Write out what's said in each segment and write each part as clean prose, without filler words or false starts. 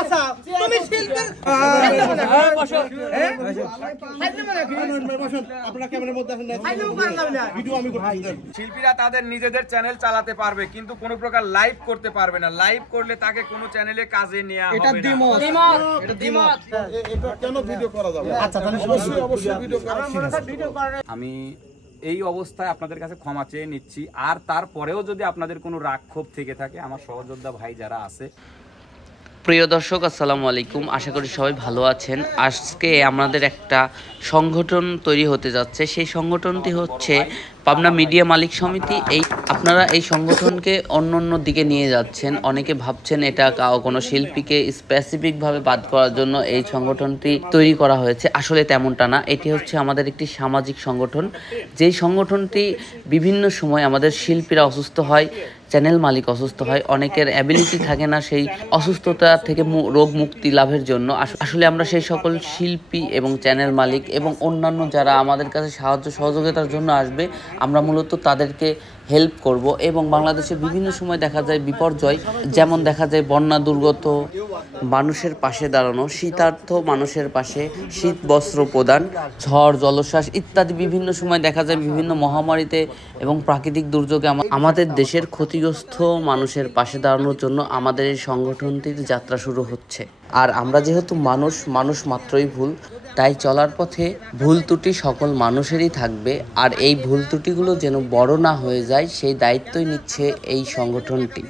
আচ্ছা তুমি শিল্পীর শিল্পীরা তাদের নিজেদের চ্যানেল চালাতে পারবে কিন্তু কোনো প্রকার লাইভ করতে পারবে না। লাইভ করলে তাকে কোনো চ্যানেলে কাজে নেওয়া হবে না। এটা কেন ভিডিও করা যাবে? আচ্ছা তাহলে অবশ্যই ভিডিও করা। আমি এই অবস্থায় আপনাদের কাছে ক্ষমা চেয়ে নিচ্ছি। আর তারপরেও যদি আপনাদের কোনো রাগ ক্ষোভ থেকে থাকে, আমার সহযোদ্ধা ভাই যারা আছে। প্রিয় দর্শক আসসালামু আলাইকুম, আশা করি সবাই ভালো আছেন। আজকে আমাদের একটা সংগঠন তৈরি হতে যাচ্ছে, সেই সংগঠনটি হচ্ছে পাবনা মিডিয়া মালিক সমিতি। আপনারা এই সংগঠনকে অন্য অন্য দিকে নিয়ে যাচ্ছেন, অনেকে ভাবছেন এটা কোনো শিল্পীকে স্পেসিফিকভাবে বাদ করার জন্য এই সংগঠনটি তৈরি করা হয়েছে। আসলে তেমনটা না, এটি হচ্ছে আমাদের একটি সামাজিক সংগঠন। যেই সংগঠনটি বিভিন্ন সময় আমাদের শিল্পীরা অসুস্থ হয়, চ্যানেল মালিক অসুস্থ হয়, অনেকের অ্যাবিলিটি থাকে না সেই অসুস্থতা থেকে রোগ মুক্তি লাভের জন্য। আসলে আমরা সেই সকল শিল্পী এবং চ্যানেল মালিক এবং অন্যান্য যারা আমাদের কাছে সাহায্য সহযোগিতার জন্য আসবে, আমরা মূলত তাদেরকে হেল্প করব। এবং বাংলাদেশের বিভিন্ন সময় দেখা যায় বিপর্যয়, যেমন দেখা যায় বন্যা দুর্গত মানুষের পাশে দাঁড়ানো, শীতার্থ মানুষের পাশে শীত বস্ত্র প্রদান, ঝড় জলোচ্ছ্বাস ইত্যাদি বিভিন্ন সময় দেখা যায় বিভিন্ন মহামারীতে এবং প্রাকৃতিক দুর্যোগে আমাদের দেশের ক্ষতিগ্রস্ত মানুষের পাশে দাঁড়ানোর জন্য আমাদের এই সংগঠনটির যাত্রা শুরু হচ্ছে। আর আমরা যেহেতু মানুষ মাত্রই ভুল, তাই চলার পথে ভুল ত্রুটি সকল মানুষেরই থাকবে। আর এই ভুল ত্রুটিগুলো যেন বড় না হয়ে যায় সেই দায়িত্বই নিচ্ছে এই সংগঠনটি।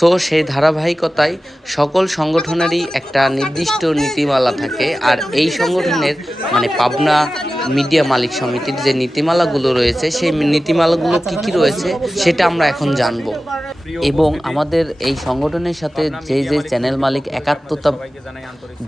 তো সেই ধারাবাহিকতায় সকল সংগঠনেরই একটা নির্দিষ্ট নীতিমালা থাকে। আর এই সংগঠনের মানে পাবনা মিডিয়া মালিক সমিতির যে নীতিমালাগুলো রয়েছে, সেই নীতিমালাগুলো কি রয়েছে সেটা আমরা এখন জানবো। এবং আমাদের এই সংগঠনের সাথে যে চ্যানেল মালিক একাত্মতা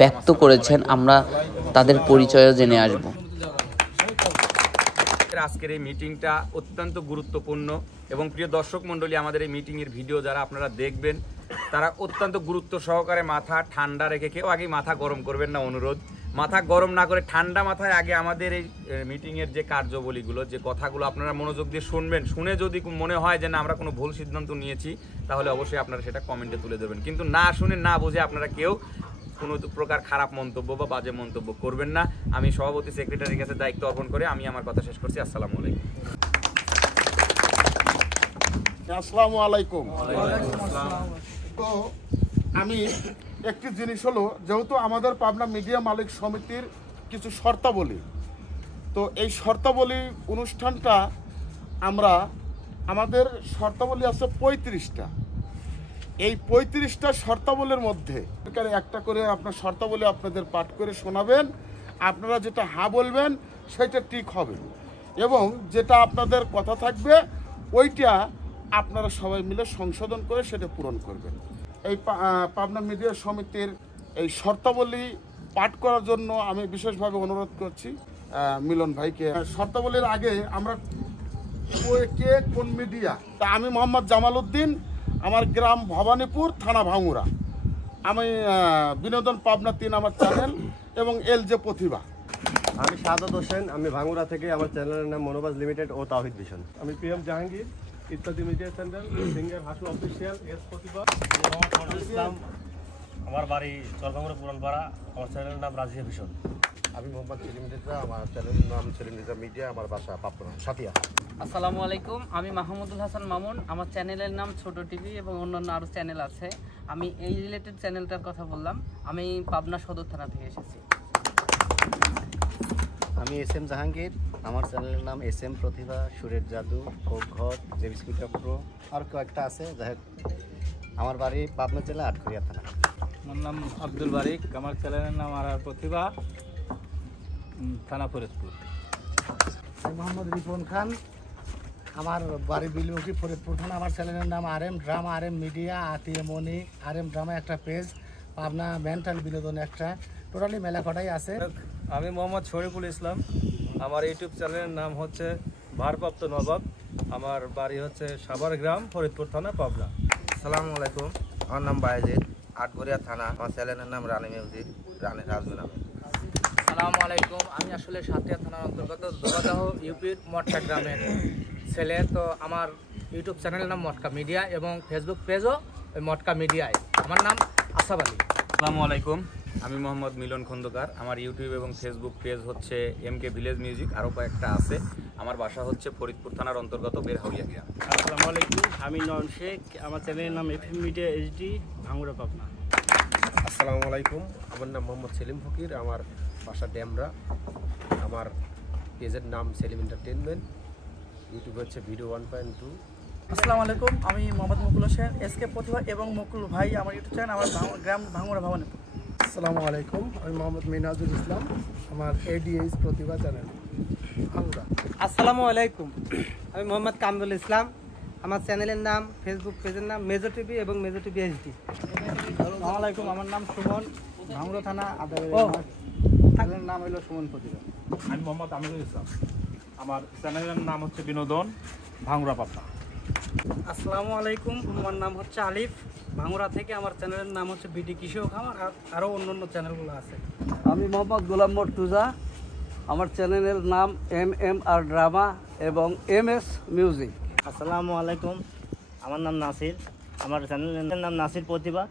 ব্যক্ত করেছেন, আমরা তাদের পরিচয়ও জেনে আসব। আজকের এই মিটিংটা অত্যন্ত গুরুত্বপূর্ণ এবং প্রিয় দর্শক মণ্ডলী, আমাদের এই মিটিংয়ের ভিডিও যারা আপনারা দেখবেন তারা অত্যন্ত গুরুত্ব সহকারে মাথা ঠান্ডা রেখে, কেউ আগে মাথা গরম করবেন না, অনুরোধ। মাথা গরম না করে ঠান্ডা মাথায় আগে আমাদের এই মিটিংয়ের যে কার্যাবলীগুলো, যে কথাগুলো আপনারা মনোযোগ দিয়ে শুনবেন। শুনে যদি মনে হয় যে না আমরা কোনো ভুল সিদ্ধান্ত নিয়েছি, তাহলে অবশ্যই আপনারা সেটা কমেন্টে তুলে দেবেন। কিন্তু না শুনে না বুঝে আপনারা কেউ কোনো প্রকার খারাপ মন্তব্য বা বাজে মন্তব্য করবেন না। আমি সভাপতি সেক্রেটারির কাছে দায়িত্ব অর্পণ করে আমি আমার কথা শেষ করছি। আসসালামু আলাইকুম। আসসালামু আলাইকুম। তো আমি একটি জিনিস হলো, যেহেতু আমাদের পাবনা মিডিয়া মালিক সমিতির কিছু শর্তাবলী, তো এই শর্তাবলী অনুষ্ঠানটা আমাদের শর্তাবলী আছে 35টা। এই 35টা শর্তাবলীর মধ্যে একটা করে আপনার শর্তাবলী আপনাদের পাঠ করে শোনাবেন। আপনারা যেটা হ্যাঁ বলবেন সেটা ঠিক হবে এবং যেটা আপনাদের কথা থাকবে ওইটা আপনারা সবাই মিলে সংশোধন করে সেটা পূরণ করবেন। এই পাবনা মিডিয়া সমিতির এই শর্তাবলী পাঠ করার জন্য আমি বিশেষভাবে অনুরোধ করছি মিলন ভাইকে। শর্তাবলীর আগে আমরা কে কোন মিডিয়া, তা আমি মোহাম্মদ জামাল উদ্দিন, আমার গ্রাম ভবানীপুর, থানা ভাঙ্গুরা। আমি বিনোদন পাবনা 3 আমার চ্যানেল এবং এলজে প্রতিভা। আমি সাদাত হোসেন, আমি ভাঙ্গুরা থেকে, আমার চ্যানেলের নাম মনোবাজ লিমিটেড ও তাওহিদ ভিশন। আমি পিএম জাহাঙ্গীর, ইত্যাদি media channel, singer Hasu official, S Pratibha. Islam, আমার বাড়ি চরভাঙ্গুরা পুরানপাড়া, আমার চ্যানেলের নাম রাজিয়া ভিশন। আমি মোহাম্মদ সেলিম রেজা, আমার চ্যানেলের নাম সেলিম রেজা মিডিয়া, আমার বাসা পাবনা সাতিয়া। আসসালামু আলাইকুম, আমি মাহমুদুল হাসান মামুন, আমার চ্যানেলের নাম ছোট টিভি এবং অন্যান্য আরও চ্যানেল আছে। আমি এই রিলেটেড চ্যানেলটার কথা বললাম। আমি পাবনা সদর থানা থেকে এসেছি। আমি এসএম জাহাঙ্গীর, আমার চ্যানেলের নাম এসএম প্রতিভা, সুরের জাদু, ঘর, জেবিস্পিকা প্রো, আর কয়েকটা আছে। যাই হোক, আমার বাড়ি পাবনা জেলা আটঘরিয়া থানা। আমার নাম আব্দুল বারিক, আমার চ্যানেলের নাম আর প্রতিভা, থানা ফরিদপুর। মোহাম্মদ রিপন খান, আমার বাড়ি বিলমুখী, ফরিদপুর থানা। আমার চ্যানেলের নাম RM ড্রামা, RM মিডিয়া, আতিয়া মনি, RM ড্রামা একটা পেজ, পাবনা মেন্টাল বিনোদন একটা, টোটালি মেলা কটাই আছে। আমি মোহাম্মদ শরীফুল ইসলাম, আমার ইউটিউব চ্যানেলের নাম হচ্ছে ভারপ্রাপ্ত নবাব, আমার বাড়ি হচ্ছে সাভার গ্রাম, ফরিদপুর থানা, পাবনা। আসসালামু আলাইকুম, আমার নাম বায়েজিদ, আটঘরিয়া থানা। আমার চ্যানেলের নাম রানী মিউজিক, রানী রাজু নামে। আসসালামু আলাইকুম, আমি আসলে সাতিয়া থানার অন্তর্গত দোগাদাহ ইউপির মটকা গ্রামের ছেলে। তো আমার ইউটিউব চ্যানেলের নাম মটকা মিডিয়া এবং ফেসবুক পেজও ওই মটকা মিডিয়ায়। আমার নাম আসাব আলী। আসসালামু আলাইকুম, আমি মোহাম্মদ মিলন খন্দকার। আমার ইউটিউব এবং ফেসবুক পেজ হচ্ছে MK ভিলেজ মিউজিক, আরও কয়েকটা আছে। আমার বাসা হচ্ছে ফরিদপুর থানার অন্তর্গত বেরহাউলিয়া গ্রাম। আসসালামু আলাইকুম, আমি নয়ন শেখ। আমার চ্যানেলের নাম FM media HD, Bhangura, Pabna. আসসালামু আলাইকুম, আমার নাম মোহাম্মদ সেলিম ফকির, আমার বাসা ড্যামরা। আমার পেজের নাম সেলিম এন্টারটেনমেন্ট, ইউটিউব হচ্ছে ভিডিও 1.2। আসসালামু আলাইকুম, আমি মোহাম্মদ মুকুল হোসেন, SK প্রতিভা এবং মুকুল ভাই আমার ইউটিউব চ্যানেল, আমার গ্রাম ভাঙ্গুড়া ভবনে। আসসালামু আলাইকুম, আমি মোহাম্মদ মিনাজুল ইসলাম, আমার ADH প্রতিভা চ্যানেল, ভাঙ্গুড়া। আসসালামু আলাইকুম, আমি মোহাম্মদ কামরুল ইসলাম। আমার চ্যানেলের নাম, ফেসবুক পেজের নাম মেজর টিভি এবং মেজর টিভি HD। আসসালামু আলাইকুম, আমার নাম সুমন, ভাঙ্গুড়া থানা চ্যানেলের নাম হলো সুমন প্রতিভা। আমি মোহাম্মদ আমিরুল ইসলাম, আমার চ্যানেলের নাম হচ্ছে বিনোদন, ভাঙ্গুড়া, পাবনা। আসসালামু আলাইকুম, আমার নাম হচ্ছে আলিফ, ভাঙ্গুড়া থেকে। আমার চ্যানেলের নাম হচ্ছে BD কৃষক খামার, আর আরও অন্য চ্যানেলগুলো আছে। আমি মোহাম্মদ গোলাম মর্তুজা, আমার চ্যানেলের নাম MMR ড্রামা এবং MS মিউজিক। আসসালামু আলাইকুম, আমার নাম নাসির, আমার চ্যানেলের নাম নাসির প্রতিভা।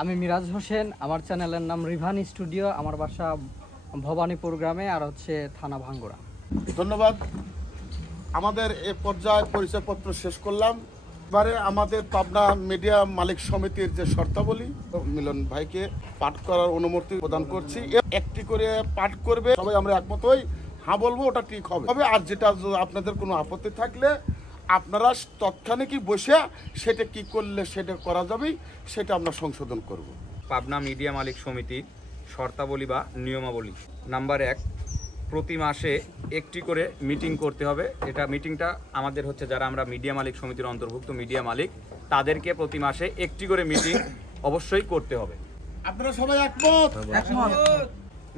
আমি মিরাজ হোসেন, আমার চ্যানেলের নাম রিভান স্টুডিও, আমার বাসা ভবানীপুর গ্রামে, আর হচ্ছে থানা ভাঙ্গুড়া। ধন্যবাদ। আমাদের এ পর্যায়ে পরিচয়পত্র শেষ করলাম। এবারে আমাদের পাবনা মিডিয়া মালিক সমিতির যে শর্তাবলী, মিলন ভাইকে পাঠ করার অনুমতি প্রদান করছি। একটি করে পাঠ করবে, সবাই আমরা একমত হই, হ্যাঁ বলবো, ওটা ঠিক হবে। আর যেটা আপনাদের কোনো আপত্তি থাকলে আপনারা তৎক্ষণিকই বসে সেটা কি করলে সেটা করা যাবে, সেটা আমরা সংশোধন করব। পাবনা মিডিয়া মালিক সমিতির শর্তাবলী বা নিয়মাবলী। নাম্বার 1, প্রতি মাসে একটি করে মিটিং করতে হবে। এটা মিটিংটা আমাদের হচ্ছে যারা আমরা মিডিয়া মালিক সমিতির অন্তর্ভুক্ত মিডিয়া মালিক, তাদেরকে প্রতি মাসে একটি করে মিটিং অবশ্যই করতে হবে। আপনারা সবাই একমত?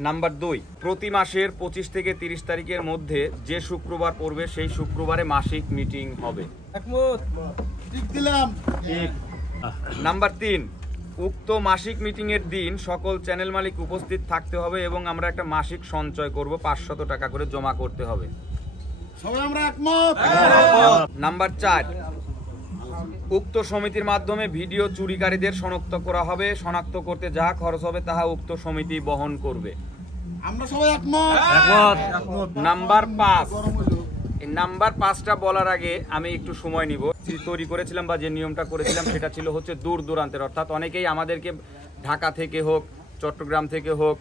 নাম্বার 2, প্রতি মাসের 25 থেকে 30 তারিখের মধ্যে যে শুক্রবার পড়বে সেই শুক্রবারে মাসিক মিটিং হবে। একমত? ঠিক দিলাম। নাম্বার 3, উক্ত মাসিক মিটিং এর দিন সকল চ্যানেল মালিক উপস্থিত থাকতে হবে এবং আমরা একটা মাসিক সঞ্চয় করব, 500 টাকা করে জমা করতে হবে। সবাই আমরা একমত? নাম্বার 4, উক্ত সমিতির মাধ্যমে ভিডিও চুরিকারীদের শনাক্ত করা হবে। শনাক্ত করতে যা খরচ হবে তাহা উক্ত সমিতি বহন করবে। আমরা সবাই একমত? নাম্বার 5, এই নাম্বার 5টা বলার আগে আমি একটু সময় নিব। তৈরি করেছিলাম বা যে নিয়মটা করেছিলাম সেটা ছিল হচ্ছে দূর দূরান্তের, অর্থাৎ অনেকেই আমাদেরকে ঢাকা থেকে হোক, চট্টগ্রাম থেকে হোক,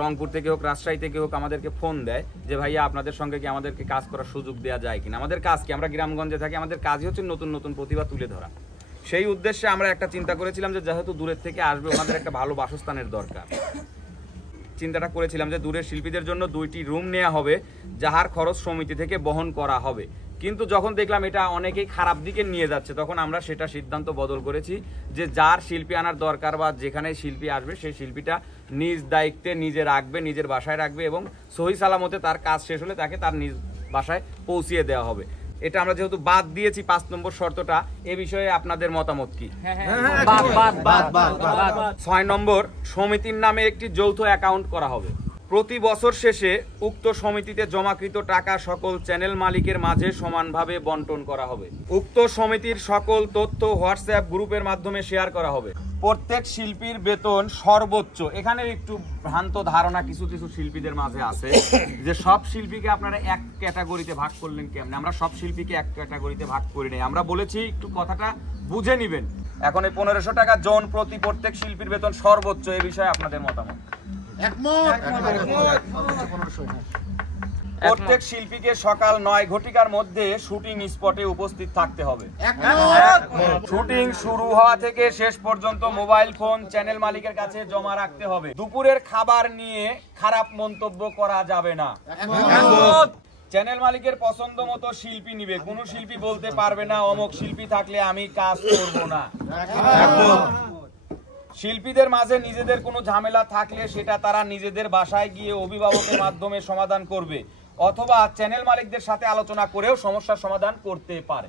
রংপুর থেকে হোক, রাজশাহী থেকে হোক আমাদেরকে ফোন দেয় যে ভাইয়া আপনাদের সঙ্গে কি আমাদেরকে কাজ করার সুযোগ দেওয়া যায় কিনা। আমাদের কাজ কি, আমরা গ্রামগঞ্জে থাকি, আমাদের কাজই হচ্ছে নতুন নতুন প্রতিভা তুলে ধরা। সেই উদ্দেশ্যে আমরা একটা চিন্তা করেছিলাম যে যেহেতু দূরের থেকে আসবে, ওনাদের একটা ভালো বাসস্থানের দরকার। চিন্তাটা করেছিলাম যে দূরের শিল্পীদের জন্য 2টি রুম নেওয়া হবে, যাহার খরচ সমিতি থেকে বহন করা হবে। কিন্তু যখন দেখলাম এটা অনেকেই খারাপ দিকে নিয়ে যাচ্ছে, তখন আমরা সেটা সিদ্ধান্ত বদল করেছি যে যার শিল্পী আনার দরকার বা যেখানে শিল্পী আসবে সেই শিল্পীটা নিজ দায়িত্বে নিজে রাখবে, নিজের বাসায় রাখবে এবং সহি সালামতে তার কাজ শেষ হলে তাকে তার নিজ বাসায় পৌঁছিয়ে দেওয়া হবে। এটা আমরা যেহেতু বাদ দিয়েছি 5 নম্বর শর্তটা, এ বিষয়ে আপনাদের মতামত কি? 6 নম্বর, সমিতির নামে একটি যৌথ অ্যাকাউন্ট করা হবে। প্রতি বছর শেষে উক্ত সমিতিতে জমাকৃত টাকা সকল চ্যানেল মালিকের মাঝে সমানভাবে বন্টন করা হবে। উক্ত সমিতির সকল তথ্য হোয়াটসঅ্যাপ গ্রুপের মাধ্যমে শেয়ার করা হবে। প্রত্যেক শিল্পীর বেতন সর্বোচ্চ, এখানে একটু ভ্রান্ত ধারণা কিছু কিছু শিল্পীদের মাঝে আছে যে সব শিল্পীকে আপনারা এক ক্যাটাগরিতে ভাগ করলেন কেমনে। আমরা সব শিল্পীকে এক ক্যাটাগরিতে ভাগ করি নাই, আমরা বলেছি একটু কথাটা বুঝে নিবেন। এখন এই 1500 টাকা জন প্রতি প্রত্যেক শিল্পীর বেতন সর্বোচ্চ, এই বিষয়ে আপনাদের মতামত? প্রত্যেক শিল্পীকে সকাল 9 ঘটিকার মধ্যে শুটিং স্পটে উপস্থিত থাকতে হবে। শুটিং শুরু হওয়া থেকে শেষ পর্যন্ত মোবাইল ফোন চ্যানেল মালিকের কাছে জমা রাখতে হবে। দুপুরের খাবার নিয়ে খারাপ মন্তব্য করা যাবে না। চ্যানেল মালিকের পছন্দ মতো শিল্পী নিবে, কোনো শিল্পী বলতে পারবে না অমুক শিল্পী থাকলে আমি কাজ করব না। শিল্পীদের মাঝে নিজেদের কোনো ঝামেলা থাকলে সেটা তারা নিজেদের বাসায় গিয়ে অভিভাবকের মাধ্যমে সমাধান করবে অথবা চ্যানেল মালিকদের সাথে আলোচনা করেও সমস্যার সমাধান করতে পারে।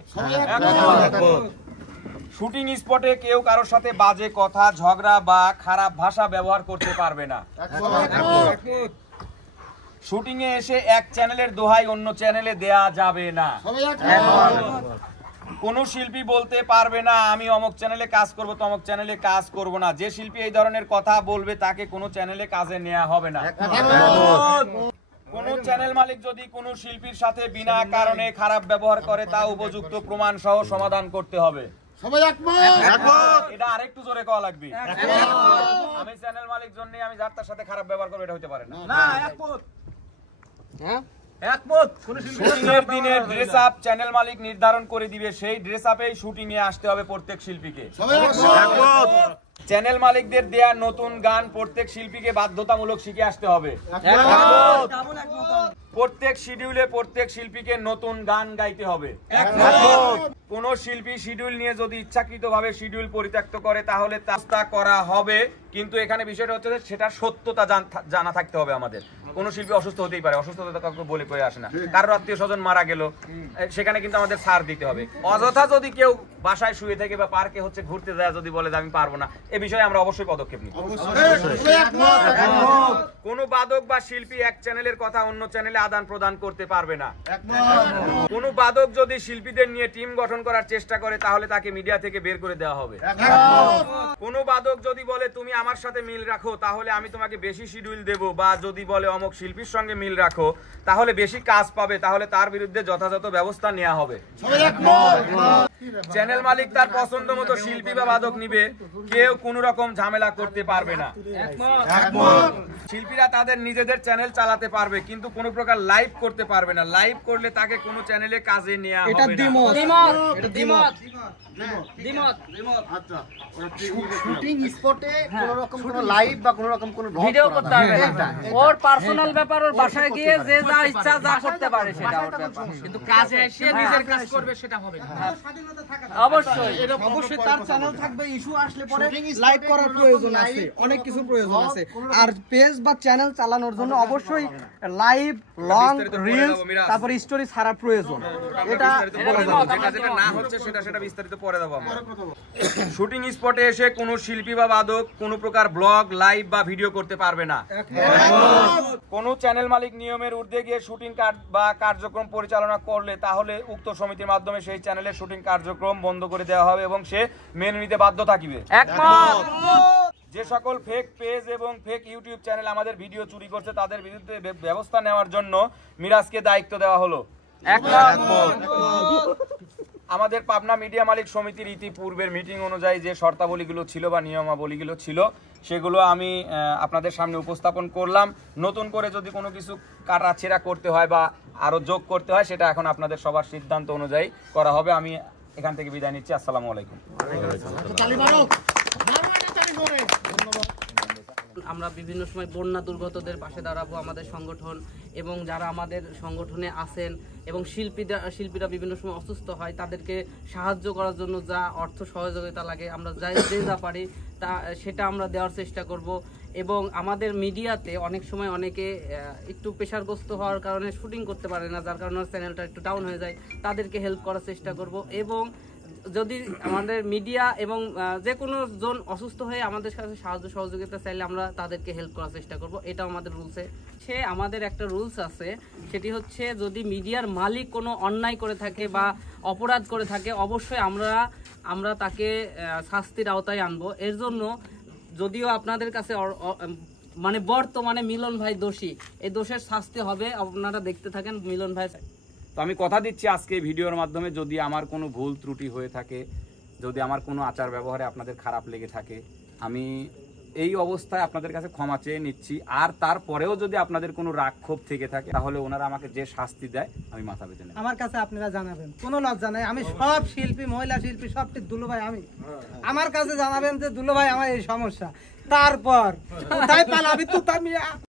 শুটিং স্পটে কেউ কারোর সাথে বাজে কথা, ঝগড়া বা খারাপ ভাষা ব্যবহার করতে পারবে না। শুটিং এ এসে এক চ্যানেলের দোহাই অন্য চ্যানেলে দেয়া যাবে না। কোনো শিল্পী বলতে পারবে না আমি অমুক চ্যানেলে কাজ করব তমুক চ্যানেলে কাজ করব না। যে শিল্পী এই ধরনের কথা বলবে তাকে কোনো চ্যানেলে কাজে নেওয়া হবে না। কোন চ্যানেল মালিক যদি কোনো শিল্পীর সাথে বিনা কারণে খারাপ ব্যবহার করে তা উপযুক্ত প্রমাণ সহ সমাধান করতে হবে। সবাই একমত? এটা আরেকটু জোরে কওয়া লাগবে। আমি চ্যানেল মালিক জন্য আমি যার তার সাথে খারাপ ব্যবহার করব এটা হতে পারে না। না একমত। হ্যাঁ একমত। শুটিং এর দিনে ড্রেস আপ চ্যানেল মালিক নির্ধারণ করে দিবে, সেই ড্রেস আপেই শুটিং এ আসতে হবে প্রত্যেক শিল্পীকে। একমত। চ্যানেল মালিকদের দেয়া নতুন গান প্রত্যেক শিল্পীকে বাধ্যতামূলক শিখে আসতে হবে। প্রত্যেক শিডিউলে প্রত্যেক শিল্পীকে নতুন গান গাইতে হবে। কোন শিল্পী শিডিউল নিয়ে যদি ইচ্ছাকৃতভাবে শিডিউল পরিত্যক্ত করে তাহলে তা করা হবে, কিন্তু এখানে বিষয়টা হচ্ছে যে সেটা সত্যতা জানা থাকতে হবে আমাদের। কোন শিল্পী অসুস্থ হতেই পারে, অসুস্থতা কাউকে বলে কয়ে আসে না। কারোর আত্মীয় স্বজন মারা গেল, সেখানে কিন্তু আমাদের ছাড় দিতে হবে। অযথা যদি কেউ বাসায় শুয়ে থেকে বা পার্কে হচ্ছে ঘুরতে যায় যদি বলে যে আমি পারবো না, এ বিষয়ে আমরা অবশ্যই পদক্ষেপ নিব। কোন বাদক বা শিল্পী এক চ্যানেলের কথা অন্য চ্যানেলে আদান প্রদান করতে পারবে না। কোন বাদক যদি শিল্পীদের নিয়ে টিম গঠন করার চেষ্টা করে তাহলে তাকে মিডিয়া থেকে বের করে দেওয়া হবে। কোন বাদক যদি বলে তুমি আমার সাথে মিল রাখো তাহলে আমি তোমাকে বেশি শিডিউল দেব, বা যদি বলে অমুক শিল্পীর সঙ্গে মিল রাখো তাহলে বেশি কাজ পাবে, তাহলে তার বিরুদ্ধে যথাযথ ব্যবস্থা নেওয়া হবে। চ্যানেল মালিক তার পছন্দ মতো শিল্পী বা বাদক নিবে, কেউ কোন রকম ঝামেলা করতে পারবে না। শিল্পীরা তাদের নিজেদের চ্যানেল চালাতে পারবে কিন্তু কোনো প্রকার লাইভ করতে পারবে না। লাইভ করলে তাকে কোনো চ্যানেলে কাজে নেওয়া হবে না। আচ্ছা, শুটিং স্পটে কোনো রকম কোনো লাইভ বা কোনো রকম কোনো ভিডিও করতে হবে না। ওর পার্সোনাল ব্যাপার, ওর বাসায় গিয়ে যে যা ইচ্ছা যা করতে পারে সেটা ওর ব্যাপার, কিন্তু কাজে এসে নিজের কাজ করবে সেটা হবে না। অবশ্যই অবশ্যই তার চ্যানেল থাকবে, ইস্যু আসলে পরে লাইভ করার প্রয়োজন আছে, অনেক কিছু প্রয়োজন আছে। আর পেজ বা চ্যানেল চালানোর জন্য অবশ্যই লাইভ, লং রিলস, তারপরে স্টোরি ছাড়া প্রয়োজন। এটা যেটা না হচ্ছে সেটা বিস্তারিত পরে দেব আমরা। শুটিং স্পটে এসে কোনো শিল্পী বা বাদক কোনো প্রকার ব্লগ, লাইভ বা ভিডিও করতে পারবে না। কোন চ্যানেল মালিক নিয়মের ঊর্ধ্বে গিয়ে শুটিং বা কার্যক্রম পরিচালনা করলে তাহলে উক্ত সমিতির মাধ্যমে সেই চ্যানেলের শুটিং কার্যক্রম বন্ধ করে দেওয়া হবে এবং সে মেনে নিতে বাধ্য থাকিবে। যে সকল ফেক পেজ এবং ফেক ইউটিউব চ্যানেল আমাদের ভিডিও চুরি করছে তাদের বিরুদ্ধে ব্যবস্থা নেওয়ার জন্য মিরাজকে দায়িত্ব দেওয়া হলো। আমাদের পাবনা মিডিয়া মালিক সমিতির ইতিপূর্বের মিটিং অনুযায়ী যে শর্তাবলীগুলো ছিল বা নিয়মাবলীগুলো ছিল সেগুলো আমি আপনাদের সামনে উপস্থাপন করলাম। নতুন করে যদি কোনো কিছু কাটাছেঁড়া করতে হয় বা আরো যোগ করতে হয় সেটা এখন আপনাদের সবার সিদ্ধান্ত অনুযায়ী করা হবে। আমি এখান থেকে বিদায় নিচ্ছি। আসসালামু আলাইকুম। আমরা বিভিন্ন সময় বন্যা দুর্গতদের পাশে দাঁড়াবো আমাদের সংগঠন, এবং যারা আমাদের সংগঠনে আছেন এবং শিল্পীরা বিভিন্ন সময় অসুস্থ হয় তাদেরকে সাহায্য করার জন্য যা অর্থ সহযোগিতা লাগে আমরা যে যা পারি সেটা আমরা দেওয়ার চেষ্টা করব। এবং আমাদের মিডিয়াতে অনেক সময় অনেকে একটু প্রেশারগ্রস্ত হওয়ার কারণে শুটিং করতে পারে না, যার কারণে চ্যানেলটা একটু ডাউন হয়ে যায়, তাদেরকে হেল্প করার চেষ্টা করব। এবং যদি আমাদের মিডিয়া এবং যে কোনো জন অসুস্থ হয়ে আমাদের কাছে সাহায্য সহযোগিতা চাইলে আমরা তাদেরকে হেল্প করার চেষ্টা করব। এটাও আমাদের রুলসে আমাদের একটা রুলস আছে, সেটি হচ্ছে যদি মিডিয়ার মালিক কোনো অন্যায় করে থাকে বা অপরাধ করে থাকে অবশ্যই আমরা তাকে শাস্তির আওতায় আনবো। এর জন্য যদিও আপনাদের কাছে মানে বর্তমানে মিলন ভাই দোষী, এই দোষের শাস্তি হবে, আপনারা দেখতে থাকেন মিলন ভাই। তো আমি কথা দিচ্ছি আজকে ভিডিওর মাধ্যমে যদি আমার কোনো ভুল ত্রুটি হয়ে থাকে, যদি আমার কোনো আচার ব্যবহারে আপনাদের খারাপ লেগে থাকে, আমি এই অবস্থায় আপনাদের কাছে ক্ষমা চেয়ে নিচ্ছি। আর তারপরেও যদি আপনাদের কোনো রাগ ক্ষোভ থেকে থাকে তাহলে ওনারা আমাকে যে শাস্তি দেয় আমি মাথা পেতে নেব। আমার কাছে আপনারা জানাবেন, কোনো লজ্জা নাই। আমি সব শিল্পী, মহিলা শিল্পী সবটি দুলু ভাই, আমি আমার কাছে জানাবেন যে দুলু ভাই আমার এই সমস্যা, তারপর তাই পালাবি তো